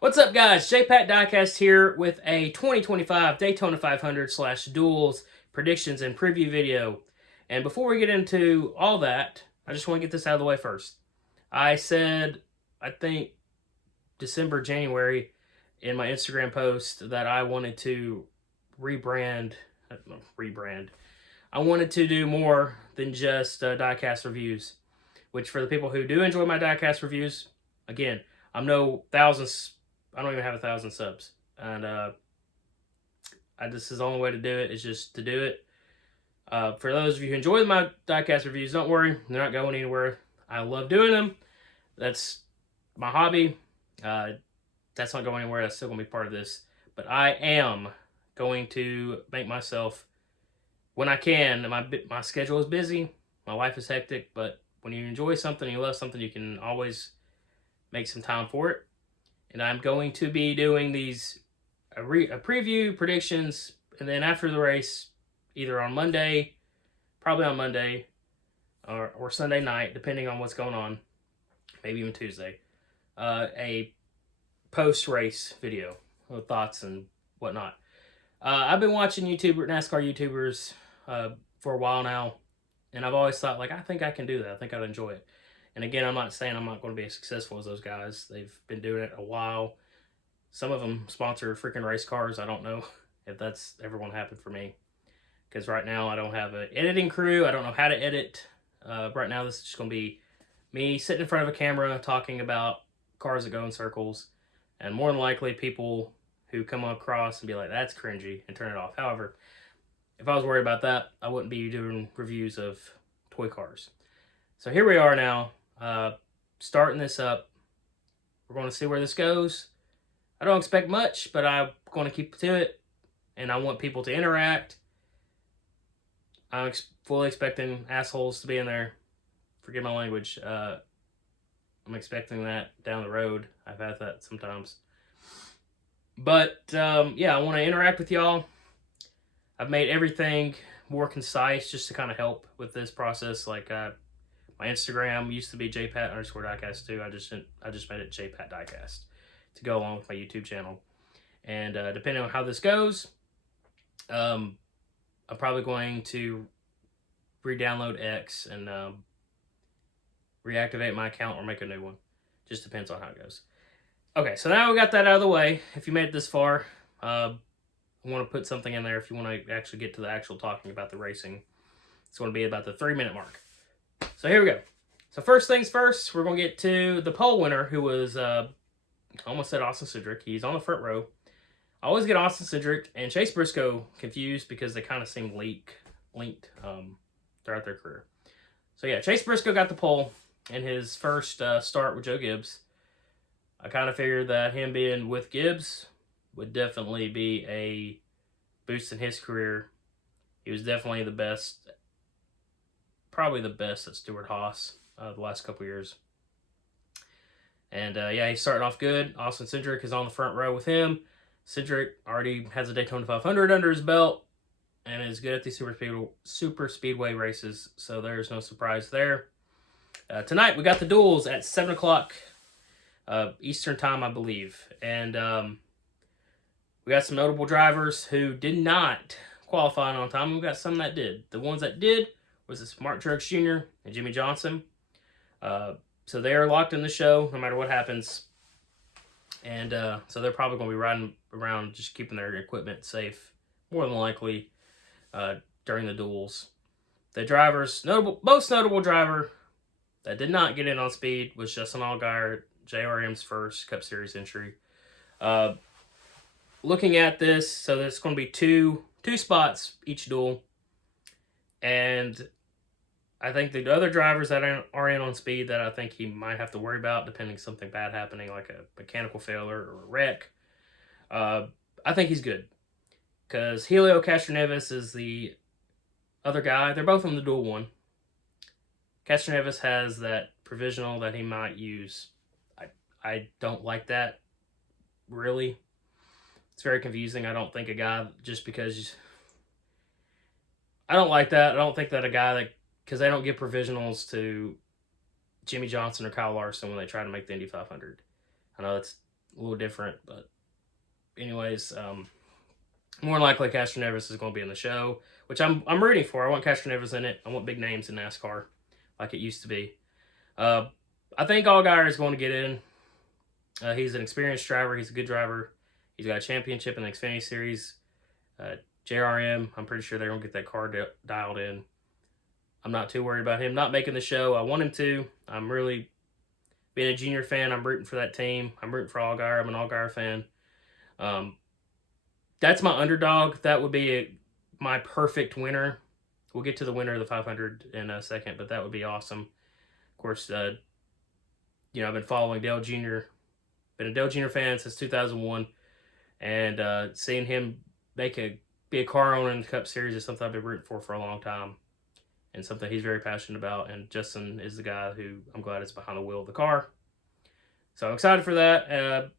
What's up, guys? JPat Diecast here with a 2025 Daytona 500 slash duels predictions and preview video. And before we get into all that, I just want to get this out of the way first. I said, I think December, January, in my Instagram post that I wanted to rebrand. I wanted to do more than just diecast reviews, which for the people who do enjoy my diecast reviews, again, I'm no thousands. I don't even have 1,000 subs, and this is the only way to do it is just to do it. For those of you who enjoy my diecast reviews, don't worry, they're not going anywhere. I love doing them. That's my hobby. That's not going anywhere. That's still going to be part of this. But I am going to make myself, when I can, my schedule is busy, my life is hectic, but when you enjoy something, you love something, you can always make some time for it. And I'm going to be doing these a preview, predictions, and then after the race, either on Monday, probably on Monday, or Sunday night, depending on what's going on, maybe even Tuesday, a post-race video with thoughts and whatnot. I've been watching NASCAR YouTubers for a while now, and I've always thought, like, I think I can do that. I think I'd enjoy it. And again, I'm not saying I'm not going to be as successful as those guys. They've been doing it a while. Some of them sponsor freaking race cars. I don't know if that's ever going to happen for me. Because right now I don't have an editing crew. I don't know how to edit. Right now this is just going to be me sitting in front of a camera talking about cars that go in circles. And more than likely people who come across and be like, that's cringy, and turn it off. However, if I was worried about that, I wouldn't be doing reviews of toy cars. So here we are now. Starting this up. We're going to see where this goes. I don't expect much, but I'm going to keep to it, and I want people to interact. I'm fully expecting assholes to be in there. Forgive my language. I'm expecting that down the road. I've had that sometimes. But, yeah, I want to interact with y'all. I've made everything more concise just to kind of help with this process. Like, my Instagram used to be jpat_diecast2. I just made it jpat diecast to go along with my YouTube channel. And depending on how this goes, I'm probably going to re-download X and reactivate my account or make a new one. Just depends on how it goes. Okay, so now we got that out of the way. If you made it this far, I want to put something in there if you want to actually get to the actual talking about the racing. It's going to be about the 3-minute mark. So here we go. So first things first, we're going to get to the pole winner, who was, I almost said Austin Cindric. He's on the front row. I always get Austin Cindric and Chase Briscoe confused because they kind of seem linked throughout their career. So yeah, Chase Briscoe got the pole in his first start with Joe Gibbs. I kind of figured that him being with Gibbs would definitely be a boost in his career. He was definitely the best, probably the best at Stewart-Haas the last couple years. And yeah, he's starting off good. Austin Cindric is on the front row with him. Cindric already has a Daytona 500 under his belt and is good at these super speedway races, so there's no surprise there. Tonight we got the duels at 7 o'clock Eastern time, I believe. And we got some notable drivers who did not qualify on time. We got some that did. The ones that did was this Mark Truex Jr. and Jimmy Johnson. So they are locked in the show no matter what happens. And so they're probably going to be riding around just keeping their equipment safe, more than likely, during the duels. The most notable driver that did not get in on speed was Justin Allgaier, JRM's first Cup Series entry. Looking at this, so there's going to be two spots each duel. And I think the other drivers that are in on speed that I think he might have to worry about, depending on something bad happening, like a mechanical failure or a wreck, I think he's good. Because Helio Castroneves is the other guy. They're both on the dual one. Castroneves has that provisional that he might use. I don't like that, really. It's very confusing. I don't think a guy, just because... I don't like that. I don't think that a guy that... Because they don't give provisionals to Jimmy Johnson or Kyle Larson when they try to make the Indy 500. I know a little different. But anyways, more than likely Castroneves is going to be in the show, which I'm rooting for. I want Castroneves in it. I want big names in NASCAR, like it used to be. I think Allgaier is going to get in. He's an experienced driver. He's a good driver. He's got a championship in the Xfinity Series. JRM, I'm pretty sure they're going to get that car dialed in. I'm not too worried about him not making the show. I want him to. I'm really, being a junior fan, I'm rooting for that team. I'm rooting for Allgaier. I'm an Allgaier fan. That's my underdog. That would be my perfect winner. We'll get to the winner of the 500 in a second, but that would be awesome. Of course, I've been following Dale Jr. Been a Dale Jr. fan since 2001, and seeing him be a car owner in the Cup Series is something I've been rooting for a long time, and something he's very passionate about. And Justin is the guy who I'm glad is behind the wheel of the car. So I'm excited for that.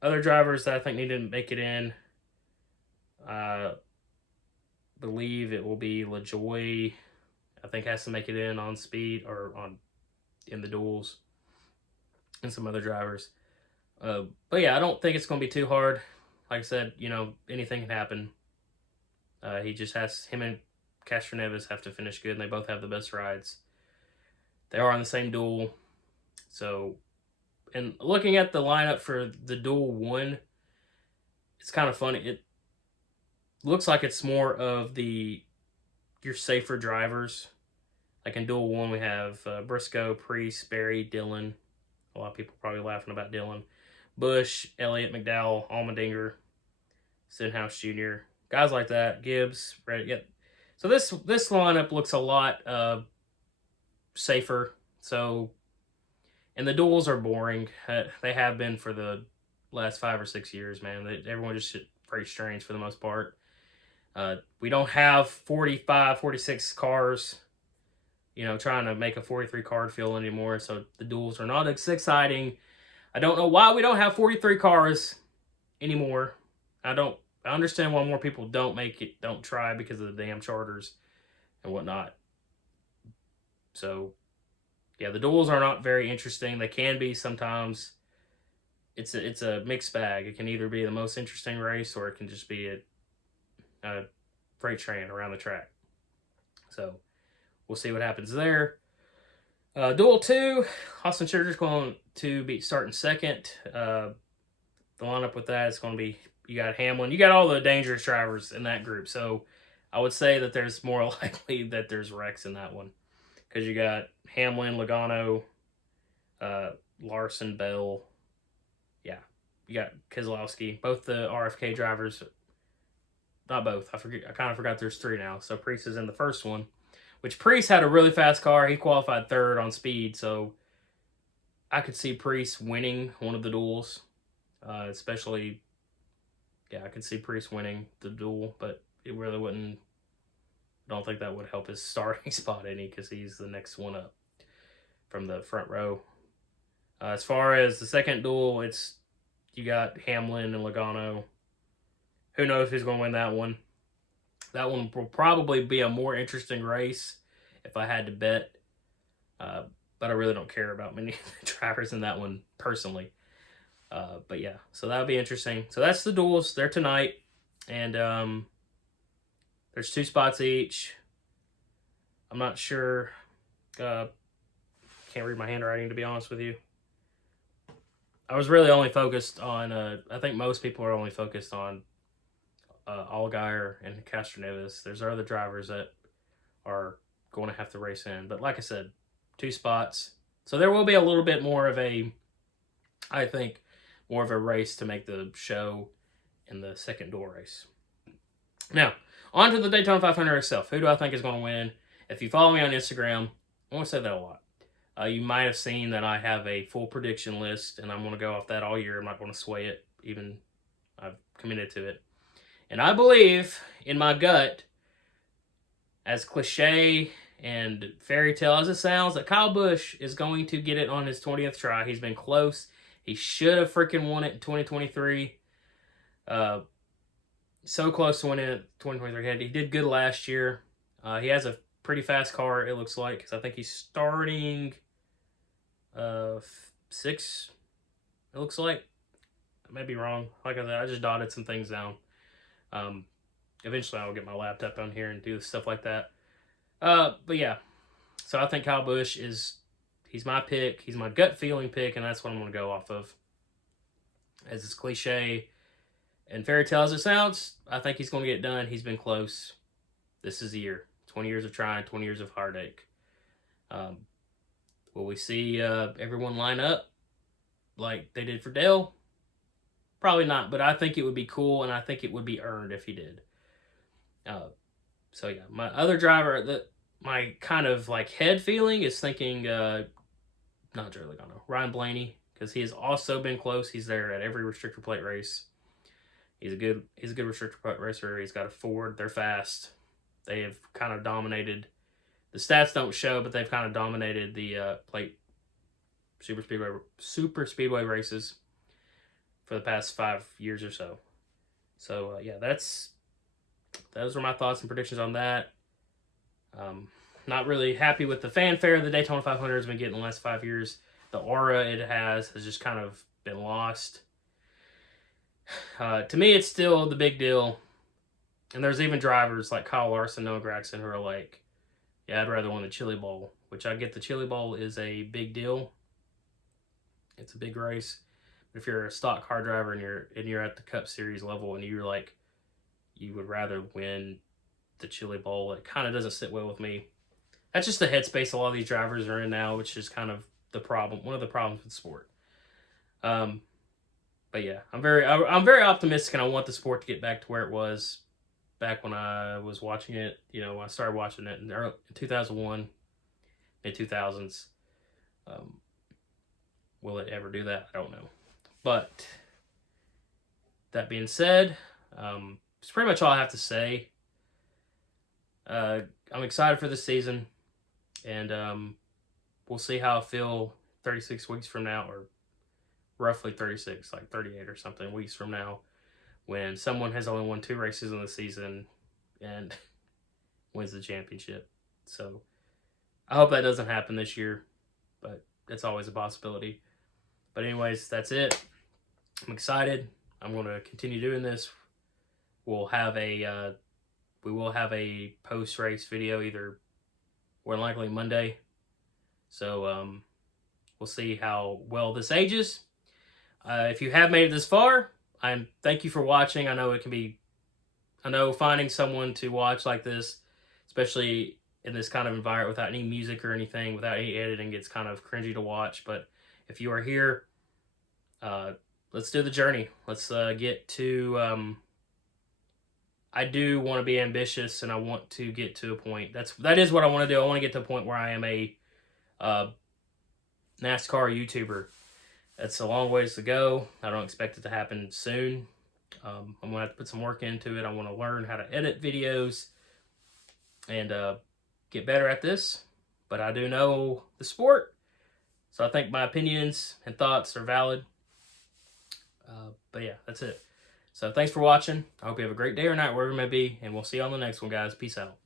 Other drivers that I think need to make it in, I believe it will be LaJoy. I think has to make it in on speed or in the duels, and some other drivers. But yeah, I don't think it's going to be too hard. Like I said, anything can happen. Him and Castroneves have to finish good, and they both have the best rides. They are on the same duel. So, and looking at the lineup for the duel 1, it's kind of funny. It looks like it's more of your safer drivers. Like in duel 1, we have Briscoe, Priest, Berry, Dillon. A lot of people probably laughing about Dillon. Bush, Elliott, McDowell, Allmendinger, Stenhouse Jr., guys like that, Gibbs, Reddick. Yep. So this lineup looks a lot safer. So, and the duels are boring. They have been for the last 5 or 6 years, man. Everyone just pretty strange for the most part. We don't have 45, 46 cars, trying to make a 43 card field anymore. So the duels are not as exciting. I don't know why we don't have 43 cars anymore. I understand why more people don't try because of the damn charters and whatnot. So, yeah, the duels are not very interesting. They can be sometimes. It's a mixed bag. It can either be the most interesting race or it can just be a freight train around the track. So, we'll see what happens there. Duel 2, Austin Sugar's going to be starting second. The lineup with that is going to be, you got Hamlin. You got all the dangerous drivers in that group. So I would say that there's more likely that there's wrecks in that one. Because you got Hamlin, Logano, Larson, Bell. Yeah. You got Keselowski. Both the RFK drivers. Not both. I kind of forgot there's 3 now. So Priest is in the first one. Which Priest had a really fast car. He qualified 3rd on speed. So I could see Priest winning one of the duels. Especially, I could see Priest winning the duel, but it really wouldn't. I don't think that would help his starting spot any because he's the next one up from the front row. As far as the second duel, you got Hamlin and Logano. Who knows who's going to win that one? That one will probably be a more interesting race if I had to bet. But I really don't care about many drivers in that one personally. But yeah, so that'll be interesting. So that's the duels. They're tonight. And there's 2 spots each. I'm not sure. Can't read my handwriting, to be honest with you. I was really only focused on, I think most people are only focused on Allgaier and Castroneves. There's other drivers that are going to have to race in. But like I said, 2 spots. So there will be a little bit more of a race to make the show in the second duel race. Now, on to the Daytona 500 itself. Who do I think is going to win? If you follow me on Instagram, I want to say that a lot. You might have seen that I have a full prediction list, and I'm going to go off that all year. I'm not going to sway it, even I've committed to it. And I believe, in my gut, as cliche and fairy tale as it sounds, that Kyle Busch is going to get it on his 20th try. He's been close. He should have freaking won it in 2023. So close to winning it in 2023. He did good last year. He has a pretty fast car, it looks like, because I think he's starting 6, it looks like. may be wrong. Like I said, I just dotted some things down. Eventually I'll get my laptop on here and do stuff like that. But yeah, so I think Kyle Busch he's my pick. He's my gut feeling pick, and that's what I'm going to go off of. As it's cliche and fairy tale as it sounds, I think he's going to get it done. He's been close. This is the year. 20 years of trying, 20 years of heartache. Will we see everyone line up like they did for Dale? Probably not, but I think it would be cool, and I think it would be earned if he did. So yeah, my other driver, my kind of like head feeling is thinking, not Joey Logano, Ryan Blaney, because he has also been close. He's there at every restrictor plate race. He's a good restrictor plate racer. He's got a Ford. They're fast. They have kind of dominated. The stats don't show, but they've kind of dominated the plate super speedway races for the past 5 years or so. So yeah, those are my thoughts and predictions on that. Not really happy with the fanfare the Daytona 500 has been getting the last 5 years. The aura it has just kind of been lost. To me, it's still the big deal. And there's even drivers like Kyle Larson, Noah Gragson, who are like, yeah, I'd rather win the Chili Bowl, which I get the Chili Bowl is a big deal. It's a big race. But if you're a stock car driver and you're at the Cup Series level and you're like, you would rather win the Chili Bowl, it kind of doesn't sit well with me. That's just the headspace a lot of these drivers are in now, which is kind of the problem, one of the problems with the sport. But yeah, I'm very optimistic, and I want the sport to get back to where it was back when I was watching it. You know, I started watching it in 2001, mid 2000s. Will it ever do that? I don't know. But that being said, it's pretty much all I have to say. I'm excited for this season, and we'll see how I feel 36 weeks from now, or roughly 36, like 38 or something weeks from now, when someone has only won 2 races in the season and wins the championship. So I hope that doesn't happen this year, but it's always a possibility. But anyways, that's it. I'm excited. I'm going to continue doing this. We will have a post-race video, either more than likely Monday. So we'll see how well this ages. If you have made it this far, thank you for watching. I know finding someone to watch like this, especially in this kind of environment without any music or anything, without any editing, gets kind of cringy to watch. But if you are here, let's do the journey. Let's get to... I do want to be ambitious, and I want to get to a point. That is what I want to do. I want to get to a point where I am a NASCAR YouTuber. That's a long ways to go. I don't expect it to happen soon. I'm going to have to put some work into it. I want to learn how to edit videos and get better at this. But I do know the sport, so I think my opinions and thoughts are valid. But yeah, that's it. So thanks for watching. I hope you have a great day or night, wherever it may be, and we'll see you on the next one, guys. Peace out.